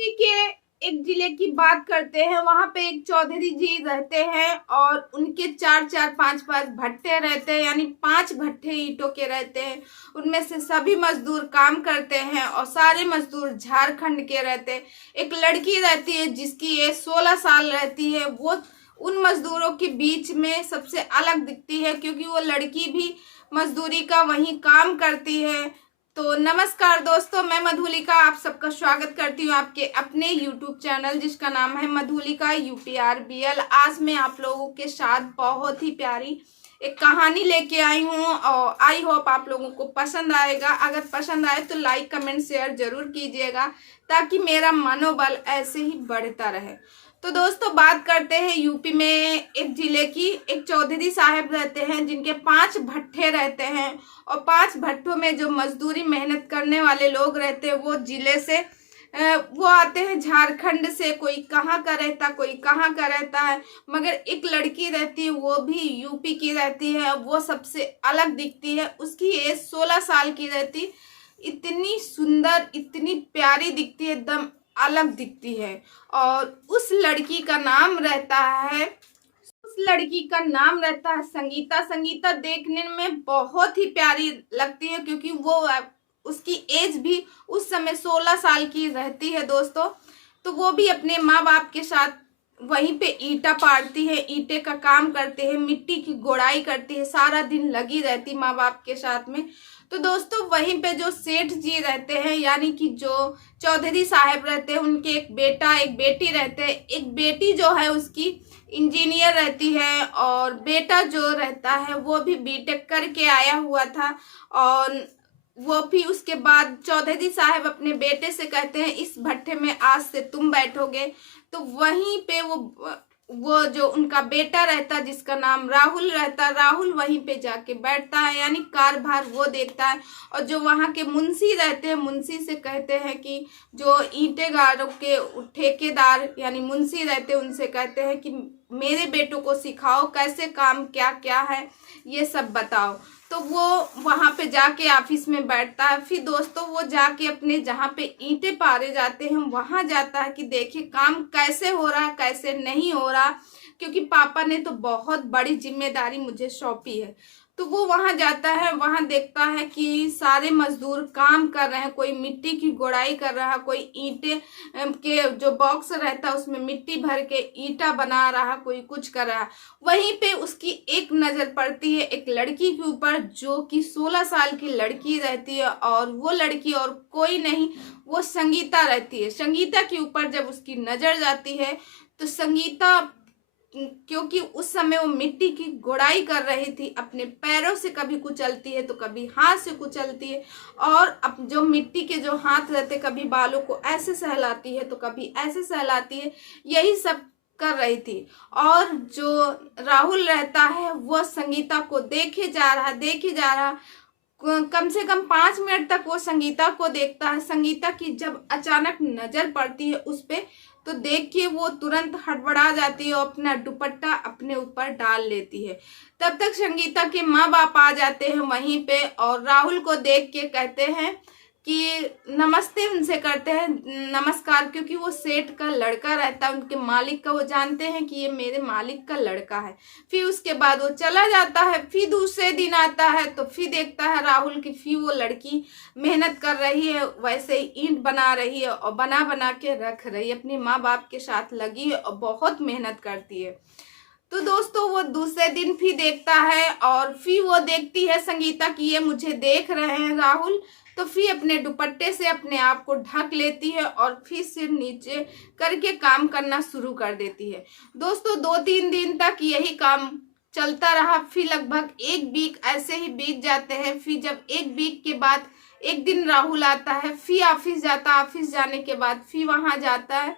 UP के एक जिले की बात करते हैं। वहां पे एक चौधरी जी रहते हैं और उनके चार चार पांच पांच भट्टे रहते हैं, यानी 5 भट्टे ईंटों के रहते हैं। उनमें से सभी मजदूर काम करते हैं और सारे मजदूर झारखंड के रहते हैं। एक लड़की रहती है जिसकी एज 16 साल रहती है। वो उन मजदूरों के बीच में सबसे अलग दिखती है क्योंकि वो लड़की भी मजदूरी का वहीं काम करती है। तो नमस्कार दोस्तों, मैं मधुलिका आप सबका स्वागत करती हूँ आपके अपने YouTube चैनल जिसका नाम है मधुलिका UPRBL। आज मैं आप लोगों के साथ बहुत ही प्यारी एक कहानी लेके आई हूँ और आई होप आप लोगों को पसंद आएगा। अगर पसंद आए तो लाइक कमेंट शेयर जरूर कीजिएगा ताकि मेरा मनोबल ऐसे ही बढ़ता रहे। तो दोस्तों बात करते हैं यूपी में एक जिले की। एक चौधरी साहब रहते हैं जिनके 5 भट्टे रहते हैं और 5 भट्टों में जो मजदूरी मेहनत करने वाले लोग रहते हैं वो जिले से वो आते हैं झारखंड से। कोई कहाँ का रहता, कोई कहाँ का रहता है, मगर एक लड़की रहती है वो भी यूपी की रहती है। वो सबसे अलग दिखती है। उसकी एज 16 साल की रहती, इतनी सुंदर इतनी प्यारी दिखती है, एकदम अलग दिखती है। और उस लड़की का नाम रहता है संगीता। संगीता देखने में बहुत ही प्यारी लगती है क्योंकि वो उसकी एज भी उस समय 16 साल की रहती है दोस्तों। तो वो भी अपने माँ बाप के साथ वहीं पे ईंटा पाड़ती है, ईंटे का काम करते हैं, मिट्टी की गोड़ाई करती है, सारा दिन लगी रहती माँ बाप के साथ में। तो दोस्तों वहीं पे जो सेठ जी रहते हैं, यानी कि जो चौधरी साहब रहते हैं, उनके एक बेटा एक बेटी रहते हैं। एक बेटी जो है उसकी इंजीनियर रहती है और बेटा जो रहता है वो भी बीटेक करके आया हुआ था। और वो भी उसके बाद चौधरी साहब अपने बेटे से कहते हैं इस भट्टे में आज से तुम बैठोगे। तो वहीं पे वो जो उनका बेटा रहता जिसका नाम राहुल रहता, राहुल वहीं पे जाके बैठता है, यानी कारभार वो देखता है। और जो वहाँ के मुंशी रहते हैं, मुंशी से कहते हैं कि जो ईंटेगारों के ठेकेदार यानी मुंशी रहते हैं, उनसे कहते हैं कि मेरे बेटों को सिखाओ कैसे काम क्या क्या है ये सब बताओ। तो वो वहां पे जाके ऑफिस में बैठता है। फिर दोस्तों वो जाके अपने जहाँ पे ईंटें पारे जाते हैं वहां जाता है कि देखिए काम कैसे हो रहा है कैसे नहीं हो रहा, क्योंकि पापा ने तो बहुत बड़ी जिम्मेदारी मुझे सौंपी है। तो वो वहां जाता है, वहां देखता है कि सारे मजदूर काम कर रहे हैं। कोई मिट्टी की गोड़ाई कर रहा है, कोई ईंटे के जो बॉक्स रहता है उसमें मिट्टी भर के ईंटा बना रहा, कोई कुछ कर रहा है। वहीं पे उसकी एक नजर पड़ती है एक लड़की के ऊपर जो कि 16 साल की लड़की रहती है। और वो लड़की और कोई नहीं, वो संगीता रहती है। संगीता के ऊपर जब उसकी नजर जाती है तो संगीता, क्योंकि उस समय वो मिट्टी की गोड़ाई कर रही थी, अपने पैरों से कभी कुचलती है तो कभी हाथ से कुचलती है। और अब जो मिट्टी के जो हाथ रहते कभी बालों को ऐसे सहलाती है तो कभी ऐसे सहलाती है, यही सब कर रही थी। और जो राहुल रहता है वो संगीता को देखे जा रहा, कम से कम 5 मिनट तक वो संगीता को देखता है। संगीता की जब अचानक नजर पड़ती है उस पे तो देख के वो तुरंत हड़बड़ा जाती है और अपना दुपट्टा अपने ऊपर डाल लेती है। तब तक संगीता के माँ बाप आ जाते हैं वहीं पे और राहुल को देख के कहते हैं कि नमस्ते, उनसे करते हैं नमस्कार, क्योंकि वो सेठ का लड़का रहता है, उनके मालिक का। वो जानते हैं कि ये मेरे मालिक का लड़का है। फिर उसके बाद वो चला जाता है। फिर दूसरे दिन आता है तो फिर देखता है राहुल की फिर वो लड़की मेहनत कर रही है, वैसे ही ईंट बना रही है और बना बना के रख रही है, अपने माँ बाप के साथ लगी है और बहुत मेहनत करती है। तो दोस्तों वो दूसरे दिन फिर देखता है और फिर वो देखती है संगीता कि ये मुझे देख रहे हैं राहुल। तो फिर अपने दुपट्टे से अपने आप को ढक लेती है और फिर सिर नीचे करके काम करना शुरू कर देती है। दोस्तों 2-3 दिन तक यही काम चलता रहा। फिर लगभग 1 वीक ऐसे ही बीत जाते हैं। फिर जब 1 वीक के बाद एक दिन राहुल आता है, फिर ऑफिस जाता है। ऑफिस जाने के बाद फिर वहां जाता है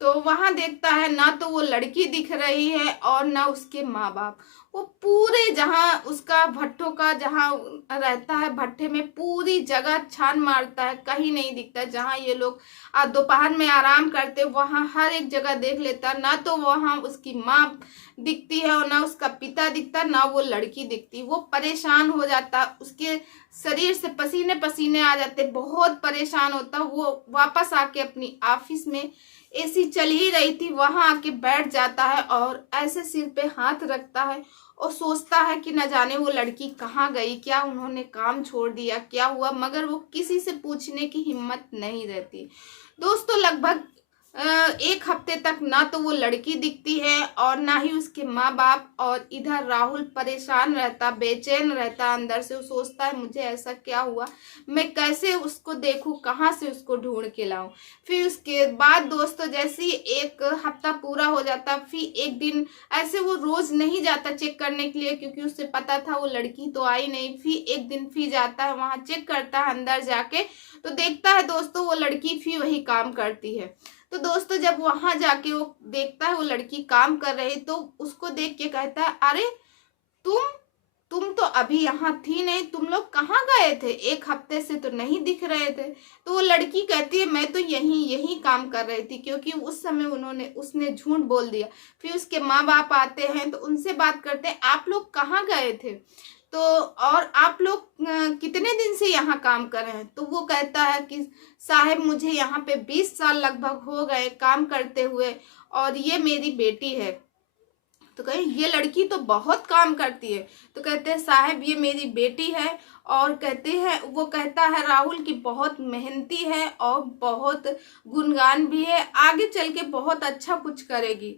तो वहां देखता है ना तो वो लड़की दिख रही है और ना उसके माँ बाप। वो पूरे जहाँ उसका भट्ठों का जहाँ रहता है भट्ठे में पूरी जगह छान मारता है, कहीं नहीं दिखता। जहाँ ये लोग दोपहर में आराम करते वहाँ हर एक जगह देख लेता, ना तो वहाँ उसकी माँ दिखती है और ना उसका पिता दिखता, ना वो लड़की दिखती। वो परेशान हो जाता, उसके शरीर से पसीने पसीने आ जाते, बहुत परेशान होता। वो वापस आके अपनी ऑफिस में, एसी चल ही रही थी, वहां आके बैठ जाता है और ऐसे सिर पे हाथ रखता है और सोचता है कि न जाने वो लड़की कहाँ गई, क्या उन्होंने काम छोड़ दिया, क्या हुआ, मगर वो किसी से पूछने की हिम्मत नहीं रहती। दोस्तों लगभग 1 हफ्ते तक ना तो वो लड़की दिखती है और ना ही उसके माँ बाप, और इधर राहुल परेशान रहता, बेचैन रहता, अंदर से वो सोचता है मुझे ऐसा क्या हुआ, मैं कैसे उसको देखूं, कहाँ से उसको ढूंढ के लाऊं। फिर उसके बाद दोस्तों जैसे ही 1 हफ्ता पूरा हो जाता, फिर एक दिन ऐसे वो रोज नहीं जाता चेक करने के लिए, क्योंकि उससे पता था वो लड़की तो आई नहीं। फिर एक दिन फिर जाता है, वहां चेक करता है अंदर जाके, तो देखता है दोस्तों वो लड़की फिर वही काम करती है। तो दोस्तों जब वहां जाके वो देखता है वो लड़की काम कर रही, तो उसको देख के कहता है, अरे तुम तुम तो अभी यहाँ थी नहीं, तुम लोग कहाँ गए थे, 1 हफ्ते से तो नहीं दिख रहे थे। तो वो लड़की कहती है मैं तो यहीं यहीं काम कर रही थी, क्योंकि उस समय उसने झूठ बोल दिया। फिर उसके माँ बाप आते हैं तो उनसे बात करते हैं, आप लोग कहाँ गए थे, तो और आप लोग कितने दिन से यहाँ काम कर रहे हैं। तो वो कहता है कि साहब मुझे यहाँ पे 20 साल लगभग हो गए काम करते हुए, और ये मेरी बेटी है। तो कहे ये लड़की तो बहुत काम करती है। तो कहते हैं साहब ये मेरी बेटी है, और कहते हैं, वो कहता है राहुल की बहुत मेहनती है और बहुत गुणगान भी है, आगे चल के बहुत अच्छा कुछ करेगी।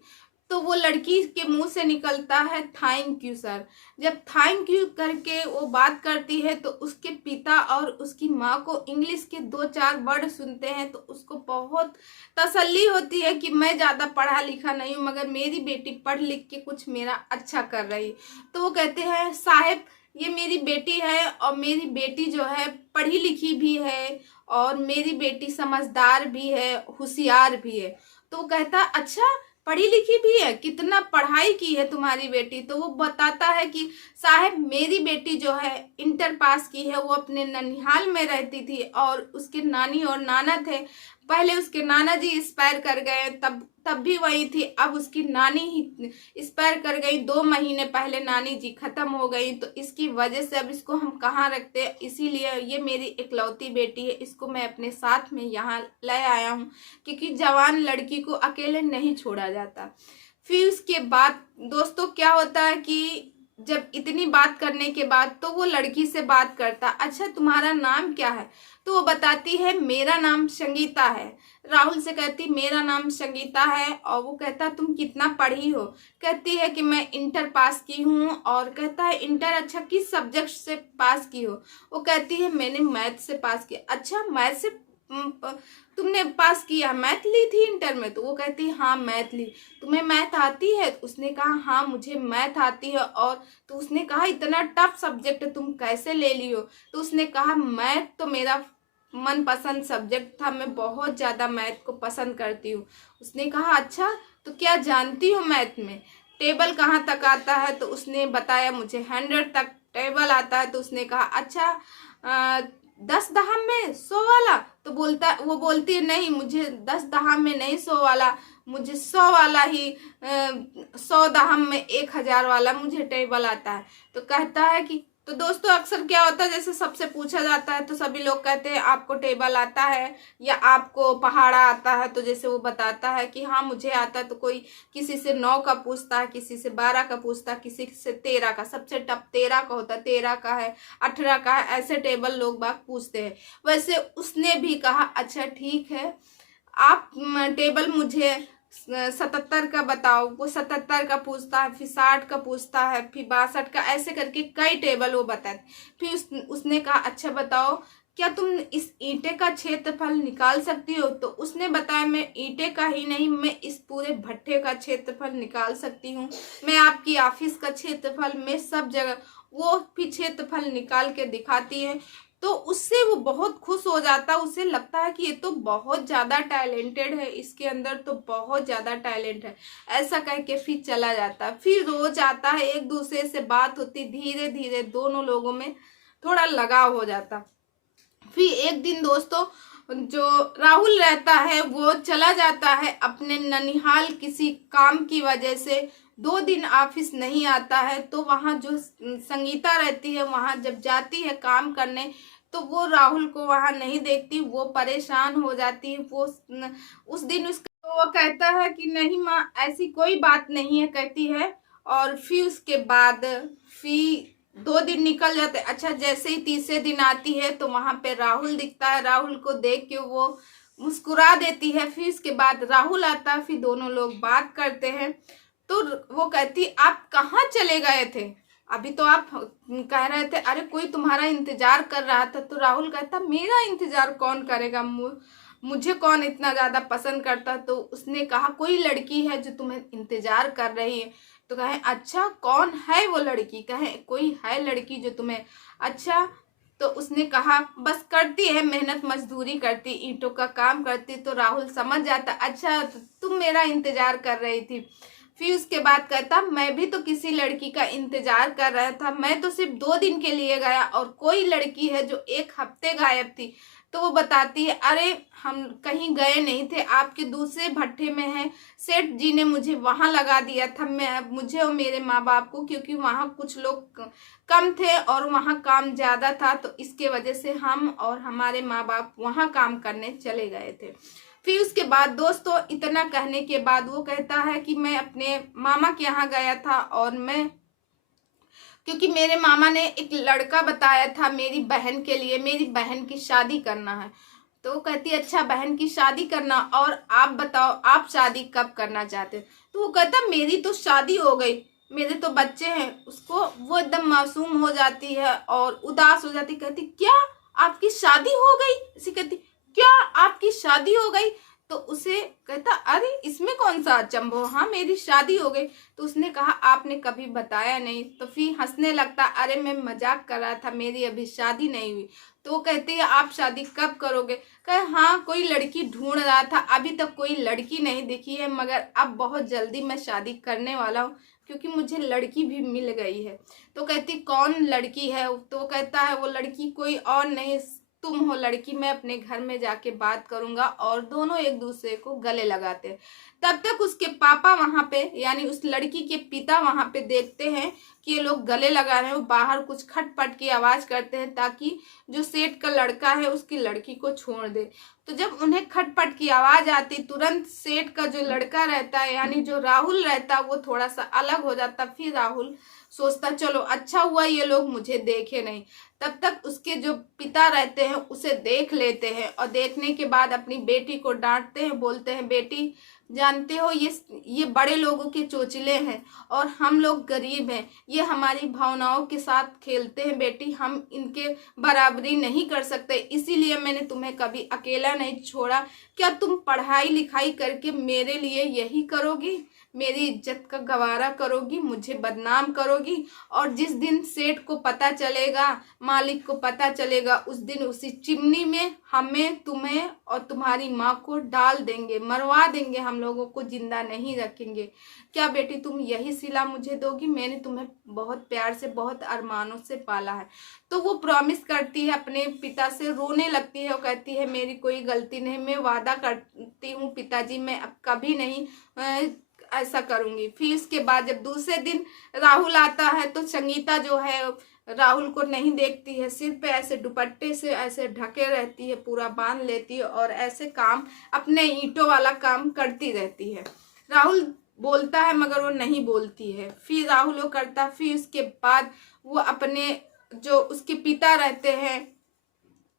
तो वो लड़की के मुंह से निकलता है थैंक यू सर। जब थैंक यू करके वो बात करती है तो उसके पिता और उसकी माँ को इंग्लिश के 2-4 वर्ड सुनते हैं, तो उसको बहुत तसल्ली होती है कि मैं ज़्यादा पढ़ा लिखा नहीं हूँ, मगर मेरी बेटी पढ़ लिख के कुछ मेरा अच्छा कर रही। तो वो कहते हैं साहब ये मेरी बेटी है, और मेरी बेटी जो है पढ़ी लिखी भी है, और मेरी बेटी समझदार भी है, होशियार भी है। तो वो कहता अच्छा पढ़ी लिखी भी है, कितना पढ़ाई की है तुम्हारी बेटी। तो वो बताता है कि साहब मेरी बेटी जो है इंटर पास की है, वो अपने ननिहाल में रहती थी, और उसके नानी और नाना थे। पहले उसके नाना जी एक्सपायर कर गए, तब भी वही थी, अब उसकी नानी ही एक्सपायर कर गई, 2 महीने पहले नानी जी खत्म हो गई। तो इसकी वजह से अब इसको हम कहाँ रखते हैं, इसीलिए ये मेरी इकलौती बेटी है, इसको मैं अपने साथ में यहाँ ले आया हूँ, क्योंकि जवान लड़की को अकेले नहीं छोड़ा जाता। फिर उसके बाद दोस्तों क्या होता है कि जब इतनी बात करने के बाद तो वो लड़की से बात करता, अच्छा तुम्हारा नाम क्या है। तो वो बताती है मेरा नाम संगीता है। राहुल से कहती मेरा नाम संगीता है, और वो कहता तुम कितना पढ़ी हो। कहती है कि मैं इंटर पास की हूँ, और कहता है इंटर अच्छा किस सब्जेक्ट से पास की हो। वो कहती है मैंने मैथ से पास किया। अच्छा मैथ से तुमने पास किया, मैथ ली थी इंटर में। तो वो कहती है हाँ मैथ ली। तुम्हें मैथ आती है। तो उसने कहा हाँ मुझे मैथ आती है। और तो उसने कहा इतना टफ सब्जेक्ट तुम कैसे ले ली हो। तो उसने कहा मैथ तो मेरा मनपसंद सब्जेक्ट था, मैं बहुत ज़्यादा मैथ को पसंद करती हूँ। उसने कहा अच्छा तो क्या जानती हो मैथ में टेबल कहाँ तक आता है। तो उसने बताया मुझे 100 तक टेबल आता है। तो उसने कहा अच्छा 10 दहम में 100 वाला। तो वो बोलती है नहीं मुझे 10 दहम में नहीं 100 वाला, मुझे 100 वाला ही 100 दहम में 1000 वाला मुझे टेबल आता है। तो कहता है कि तो दोस्तों अक्सर क्या होता है जैसे सबसे पूछा जाता है तो सभी लोग कहते हैं आपको टेबल आता है या आपको पहाड़ा आता है। तो जैसे वो बताता है कि हाँ मुझे आता है, तो कोई किसी से 9 का पूछता है, किसी से 12 का पूछता है, किसी से 13 का, सबसे टफ 13 का होता है, 13 का है, 18 का है, ऐसे टेबल लोग बाग पूछते हैं। वैसे उसने भी कहा अच्छा ठीक है आप टेबल मुझे 77 का बताओ। वो 77 का पूछता है, फिर 60 का पूछता है, फिर 62 का, ऐसे करके कई टेबल वो बताते। फिर उसने कहा अच्छा बताओ क्या तुम इस ईंटे का क्षेत्रफल निकाल सकती हो। तो उसने बताया मैं ईंटे का ही नहीं, मैं इस पूरे भट्ठे का क्षेत्रफल निकाल सकती हूँ, मैं आपकी ऑफिस का क्षेत्रफल, मैं सब जगह। वो भी क्षेत्रफल निकाल के दिखाती है। तो उससे वो बहुत खुश हो जाता है। उसे लगता है कि ये तो बहुत ज़्यादा टैलेंटेड है, इसके अंदर तो बहुत ज़्यादा टैलेंट है, ऐसा कह के फिर चला जाता है। फिर रोज आता है, एक दूसरे से बात होती, धीरे धीरे दोनों लोगों में थोड़ा लगाव हो जाता। फिर एक दिन दोस्तों, जो राहुल रहता है वो चला जाता है अपने ननिहाल किसी काम की वजह से, 2 दिन ऑफिस नहीं आता है। तो वहाँ जो संगीता रहती है, वहाँ जब जाती है काम करने, तो वो राहुल को वहाँ नहीं देखती, वो परेशान हो जाती है। वो उस दिन उसका वो कहता है कि नहीं माँ, ऐसी कोई बात नहीं है, कहती है। और फिर उसके बाद फिर 2 दिन निकल जाते। अच्छा, जैसे ही तीसरे दिन आती है तो वहां पे राहुल दिखता है। राहुल को देख के वो मुस्कुरा देती है। फिर इसके बाद राहुल आता है, फिर दोनों लोग बात करते हैं। तो वो कहती, आप कहाँ चले गए थे? अभी तो आप कह रहे थे अरे कोई तुम्हारा इंतजार कर रहा था। तो राहुल कहता, मेरा इंतजार कौन करेगा, मुझे कौन इतना ज्यादा पसंद करता? तो उसने कहा, कोई लड़की है जो तुम्हें इंतजार कर रही है। तो कहे, अच्छा कौन है वो लड़की? कहे, कोई है लड़की जो तुम्हें, अच्छा। तो उसने कहा, बस करती है मेहनत मजदूरी करती, ईंटों का काम करती। तो राहुल समझ जाता, अच्छा तो तुम मेरा इंतजार कर रही थी। फिर उसके बाद कहता, मैं भी तो किसी लड़की का इंतजार कर रहा था, मैं तो सिर्फ 2 दिन के लिए गया और कोई लड़की है जो 1 हफ्ते गायब थी। तो वो बताती है, अरे हम कहीं गए नहीं थे, आपके दूसरे भट्टे में है, सेठ जी ने मुझे वहां लगा दिया था, मैं मुझे और मेरे माँ बाप को, क्योंकि वहां कुछ लोग कम थे और वहां काम ज्यादा था, तो इसके वजह से हम और हमारे माँ बाप वहां काम करने चले गए थे। फिर उसके बाद दोस्तों, इतना कहने के बाद वो कहता है कि मैं अपने मामा के यहाँ गया था, और मैं क्योंकि मेरे मामा ने एक लड़का बताया था मेरी बहन के लिए, मेरी बहन की शादी करना है। तो वो कहती, अच्छा बहन की शादी करना, और आप बताओ आप शादी कब करना चाहते? तो वो कहता, मेरी तो शादी हो गई, मेरे तो बच्चे हैं। उसको वो एकदम मासूम हो जाती है और उदास हो जाती, कहती, क्या आपकी शादी हो गई? इसे कहती, क्या आपकी शादी हो गई? तो उसे कहता, अरे इसमें कौन सा अचंभव, हाँ मेरी शादी हो गई। तो उसने कहा, आपने कभी बताया नहीं। तो फिर हंसने लगता, अरे मैं मजाक कर रहा था, मेरी अभी शादी नहीं हुई। तो वो कहती है, आप शादी कब करोगे? कहे, हाँ कोई लड़की ढूंढ रहा था, अभी तक कोई लड़की नहीं दिखी है, मगर अब बहुत जल्दी मैं शादी करने वाला हूँ, क्योंकि मुझे लड़की भी मिल गई है। तो कहती, कौन लड़की है? तो वो कहता है, वो लड़की कोई और नहीं, तुम हो लड़की, मैं अपने घर में जाके बात करूंगा। और दोनों एक दूसरे को गले लगाते हैं। तब तक उसके पापा वहां पे, यानी उस लड़की के पिता वहां पे देखते हैं कि ये लोग गले लगा रहे हैं। वो बाहर कुछ खटपट की आवाज करते हैं, ताकि जो सेठ का लड़का है उसकी लड़की को छोड़ दे। तो जब उन्हें खटपट की आवाज आती, तुरंत सेठ का जो लड़का रहता है, यानी जो राहुल रहता है, वो थोड़ा सा अलग हो जाता। फिर राहुल सोचता, चलो अच्छा हुआ ये लोग मुझे देखे नहीं। तब तक उसके जो पिता रहते हैं उसे देख लेते हैं, और देखने के बाद अपनी बेटी को डांटते हैं, बोलते हैं, बेटी जानते हो ये बड़े लोगों के चोचले हैं और हम लोग गरीब हैं, ये हमारी भावनाओं के साथ खेलते हैं बेटी, हम इनके बराबरी नहीं कर सकते, इसीलिए मैंने तुम्हें कभी अकेला नहीं छोड़ा। क्या तुम पढ़ाई लिखाई करके मेरे लिए यही करोगी? मेरी इज्जत का गवारा करोगी, मुझे बदनाम करोगी? और जिस दिन सेठ को पता चलेगा, मालिक को पता चलेगा, उस दिन उसी चिमनी में हमें, तुम्हें और तुम्हारी माँ को डाल देंगे, मरवा देंगे, हम लोगों को जिंदा नहीं रखेंगे। क्या बेटी तुम यही सिला मुझे दोगी? मैंने तुम्हें बहुत प्यार से, बहुत अरमानों से पाला है। तो वो प्रॉमिस करती है अपने पिता से, रोने लगती है, वो कहती है, मेरी कोई गलती नहीं, मैं वादा करती हूँ पिताजी, मैं अब कभी नहीं ऐसा करूंगी। फिर इसके बाद जब दूसरे दिन राहुल आता है, तो संगीता जो है राहुल को नहीं देखती है, सिर पे ऐसे दुपट्टे से ऐसे ढके रहती है, पूरा बांध लेती है, और ऐसे काम अपने ईंटों वाला काम करती रहती है। राहुल बोलता है मगर वो नहीं बोलती है। फिर राहुल वो करता। फिर उसके बाद वो अपने जो उसके पिता रहते हैं,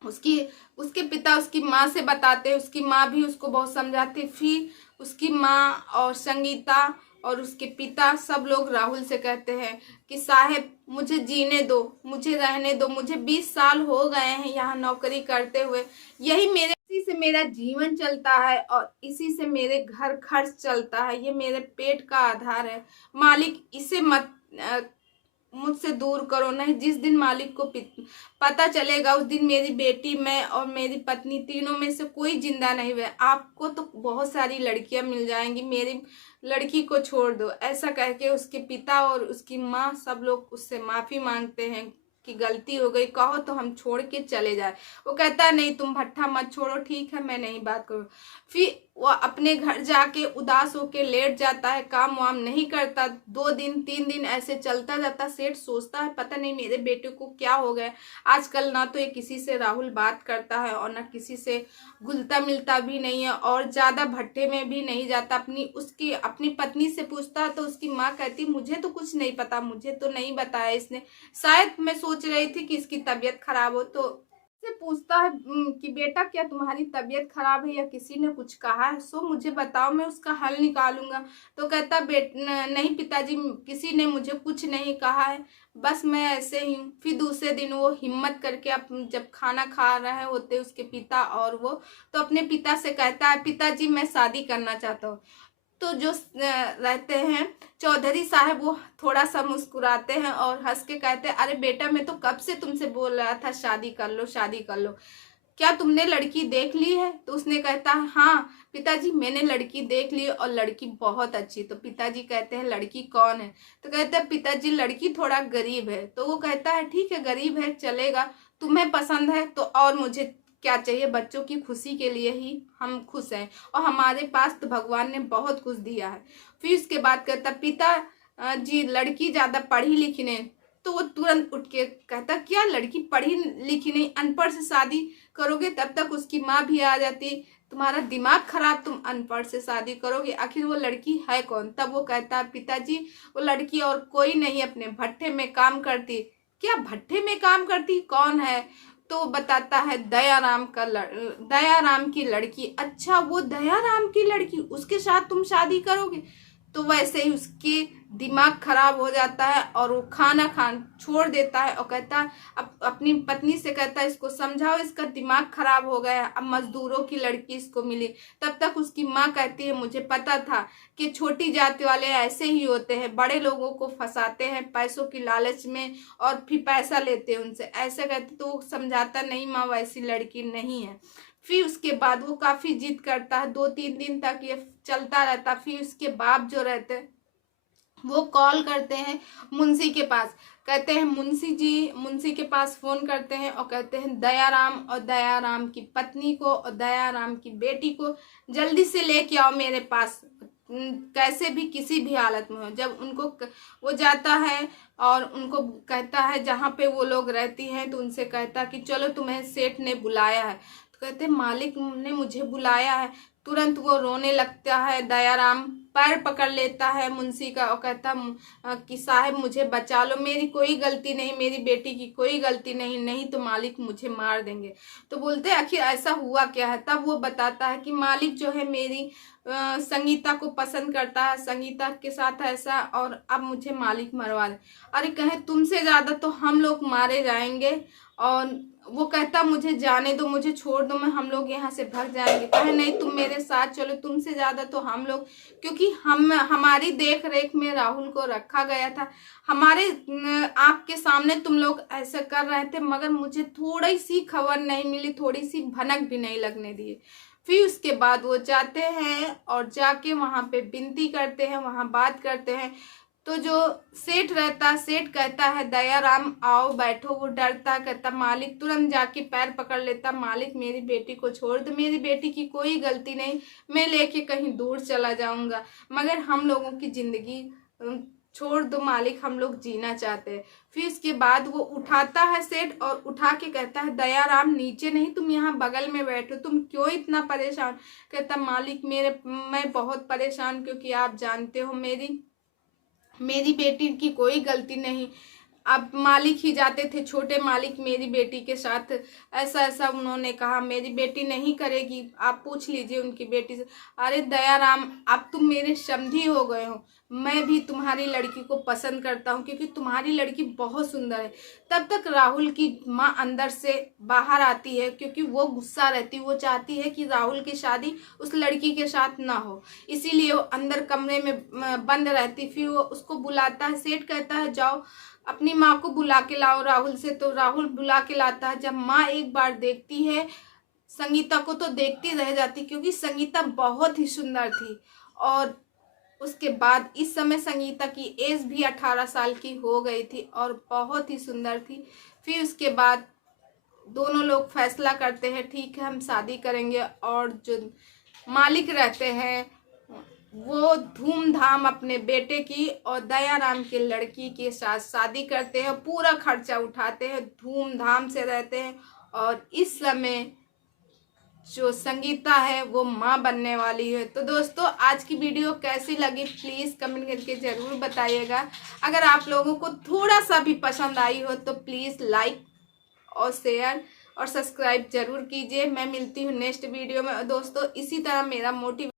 उसके पिता उसकी माँ से बताते हैं, उसकी माँ भी उसको बहुत समझाती। फिर उसकी माँ और संगीता और उसके पिता सब लोग राहुल से कहते हैं कि साहब मुझे जीने दो, मुझे रहने दो, मुझे 20 साल हो गए हैं यहाँ नौकरी करते हुए, यही मेरे, इसी से मेरा जीवन चलता है और इसी से मेरे घर खर्च चलता है, ये मेरे पेट का आधार है, मालिक इसे मत मुझसे दूर करो, नहीं जिस दिन मालिक को पता चलेगा उस दिन मेरी बेटी, मैं और मेरी पत्नी तीनों में से कोई जिंदा नहीं हुए। आपको तो बहुत सारी लड़कियां मिल जाएंगी, मेरी लड़की को छोड़ दो। ऐसा कह के उसके पिता और उसकी माँ सब लोग उससे माफी मांगते हैं कि गलती हो गई, कहो तो हम छोड़ के चले जाए। वो कहता है नहीं तुम भट्ठा मत छोड़ो, ठीक है मैं नहीं बात करूँ। फिर वो अपने घर जाके उदास होके लेट जाता है, काम वाम नहीं करता। 2 दिन 3 दिन ऐसे चलता जाता। सेठ सोचता है पता नहीं मेरे बेटे को क्या हो गया आजकल, ना तो ये किसी से राहुल बात करता है और ना किसी से घुलता मिलता भी नहीं है, और ज्यादा भट्टे में भी नहीं जाता। अपनी पत्नी से पूछता तो उसकी माँ कहती मुझे तो कुछ नहीं पता, मुझे तो नहीं बताया इसने, शायद मैं सोच रही थी कि इसकी तबीयत खराब हो। तो से पूछता है कि बेटा क्या तुम्हारी तबीयत खराब है या किसी ने कुछ कहा है, सो मुझे बताओ मैं उसका हल निकालूंगा। तो कहता नहीं पिताजी, किसी ने मुझे कुछ नहीं कहा है, बस मैं ऐसे ही हूँ। फिर दूसरे दिन वो हिम्मत करके जब खाना खा रहे होते उसके पिता और वो, तो अपने पिता से कहता है पिताजी मैं शादी करना चाहता हूँ। तो जो रहते हैं चौधरी साहब वो थोड़ा सा मुस्कुराते हैं और हंस के कहते हैं अरे बेटा मैं तो कब से तुमसे बोल रहा था शादी कर लो शादी कर लो, क्या तुमने लड़की देख ली है? तो उसने कहता है हाँ पिताजी मैंने लड़की देख ली और लड़की बहुत अच्छी। तो पिताजी कहते हैं लड़की कौन है? तो कहते हैं पिताजी लड़की थोड़ा गरीब है। तो वो कहता है ठीक है गरीब है चलेगा, तुम्हें पसंद है तो और मुझे क्या चाहिए, बच्चों की खुशी के लिए ही हम खुश हैं और हमारे पास तो भगवान ने बहुत कुछ दिया है। फिर उसके बाद कहता पिता जी लड़की ज्यादा पढ़ी लिखी नहीं। तो वो तुरंत उठ के कहता क्या लड़की पढ़ी लिखी नहीं, अनपढ़ से शादी करोगे? तब तक उसकी माँ भी आ जाती, तुम्हारा दिमाग खराब, तुम अनपढ़ से शादी करोगे, आखिर वो लड़की है कौन? तब वो कहता है पिताजी वो लड़की और कोई नहीं अपने भट्ठे में काम करती। क्या भट्ठे में काम करती, कौन है? तो बताता है दयाराम की लड़की। अच्छा वो दयाराम की लड़की, उसके साथ तुम शादी करोगे? तो वैसे ही उसके दिमाग खराब हो जाता है और वो खाना छोड़ देता है और कहता है अपनी पत्नी से कहता है इसको समझाओ इसका दिमाग खराब हो गया, अब मजदूरों की लड़की इसको मिली। तब तक उसकी माँ कहती है मुझे पता था कि छोटी जाति वाले ऐसे ही होते हैं, बड़े लोगों को फंसाते हैं पैसों की लालच में और फिर पैसा लेते हैं उनसे, ऐसा कहते। तो वो समझाता नहीं माँ वैसी लड़की नहीं है। फिर उसके बाद वो काफी जिद करता है, 2-3 दिन तक ये चलता रहता। फिर उसके बाप जो रहते हैं वो कॉल करते हैं मुंशी के पास, कहते हैं मुंशी जी, मुंशी के पास फोन करते हैं और कहते हैं दयाराम और दयाराम की पत्नी को और दयाराम की बेटी को जल्दी से लेके आओ मेरे पास, कैसे भी किसी भी हालत में हो। जब उनको वो जाता है और उनको कहता है जहाँ पे वो लोग रहती हैं, तो उनसे कहता कि चलो तुम्हें सेठ ने बुलाया है। तो कहते मालिक ने मुझे बुलाया है। तुरंत वो रोने लगता है, दयाराम पैर पकड़ लेता है मुंशी का और कहता कि साहब मुझे बचा लो, मेरी कोई गलती नहीं, मेरी बेटी की कोई गलती नहीं, नहीं तो मालिक मुझे मार देंगे। तो बोलते आखिर ऐसा हुआ क्या है? तब वो बताता है कि मालिक जो है मेरी संगीता को पसंद करता है, संगीता के साथ ऐसा, और अब मुझे मालिक मरवा दे। अरे कहे तुमसे ज्यादा तो हम लोग मारे जाएंगे। और वो कहता मुझे जाने दो, मुझे छोड़ दो, मैं हम लोग यहाँ से भाग जाएंगे। कहे नहीं तुम मेरे साथ चलो, तुमसे ज्यादा तो हम लोग, क्योंकि हमारी देख रेख में राहुल को रखा गया था, हमारे आँख के सामने तुम लोग ऐसा कर रहे थे, मगर मुझे थोड़ी सी खबर नहीं मिली, थोड़ी सी भनक भी नहीं लगने दी। फिर उसके बाद वो जाते हैं और जाके वहां पे विनती करते हैं, वहां बात करते हैं। तो जो सेठ रहता है, सेठ कहता है दयाराम आओ बैठो। वो डरता, कहता मालिक, तुरंत जाके पैर पकड़ लेता, मालिक मेरी बेटी को छोड़ दो, मेरी बेटी की कोई गलती नहीं, मैं लेके कहीं दूर चला जाऊंगा, मगर हम लोगों की जिंदगी छोड़ दो मालिक, हम लोग जीना चाहते हैं। फिर उसके बाद वो उठाता है सेठ और उठा के कहता है दयाराम नीचे नहीं, तुम यहाँ बगल में बैठो, तुम क्यों इतना परेशान? कहता मालिक मैं बहुत परेशान, क्योंकि आप जानते हो मेरी बेटी की कोई गलती नहीं। अब मालिक ही जाते थे, छोटे मालिक मेरी बेटी के साथ ऐसा ऐसा उन्होंने कहा, मेरी बेटी नहीं करेगी, आप पूछ लीजिए उनकी बेटी से। अरे दयाराम अब तुम मेरे समधी हो गए हो, मैं भी तुम्हारी लड़की को पसंद करता हूँ क्योंकि तुम्हारी लड़की बहुत सुंदर है। तब तक राहुल की माँ अंदर से बाहर आती है क्योंकि वो गुस्सा रहती है, वो चाहती है कि राहुल की शादी उस लड़की के साथ ना हो, इसीलिए वो अंदर कमरे में बंद रहती। फिर वो उसको बुलाता है, सेठ कहता है जाओ अपनी माँ को बुला के लाओ राहुल से, तो राहुल बुला के लाता है। जब माँ एक बार देखती है संगीता को तो देखती रह जाती क्योंकि संगीता बहुत ही सुंदर थी। और उसके बाद इस समय संगीता की एज भी 18 साल की हो गई थी और बहुत ही सुंदर थी। फिर उसके बाद दोनों लोग फैसला करते हैं ठीक है हम शादी करेंगे, और जो मालिक रहते हैं वो धूमधाम अपने बेटे की और दयाराम के लड़की के साथ शादी करते हैं, पूरा खर्चा उठाते हैं, धूमधाम से रहते हैं। और इस समय जो संगीता है वो माँ बनने वाली है। तो दोस्तों आज की वीडियो कैसी लगी प्लीज़ कमेंट करके ज़रूर बताइएगा। अगर आप लोगों को थोड़ा सा भी पसंद आई हो तो प्लीज़ लाइक और शेयर और सब्सक्राइब जरूर कीजिए। मैं मिलती हूँ नेक्स्ट वीडियो में दोस्तों। इसी तरह मेरा मोटिव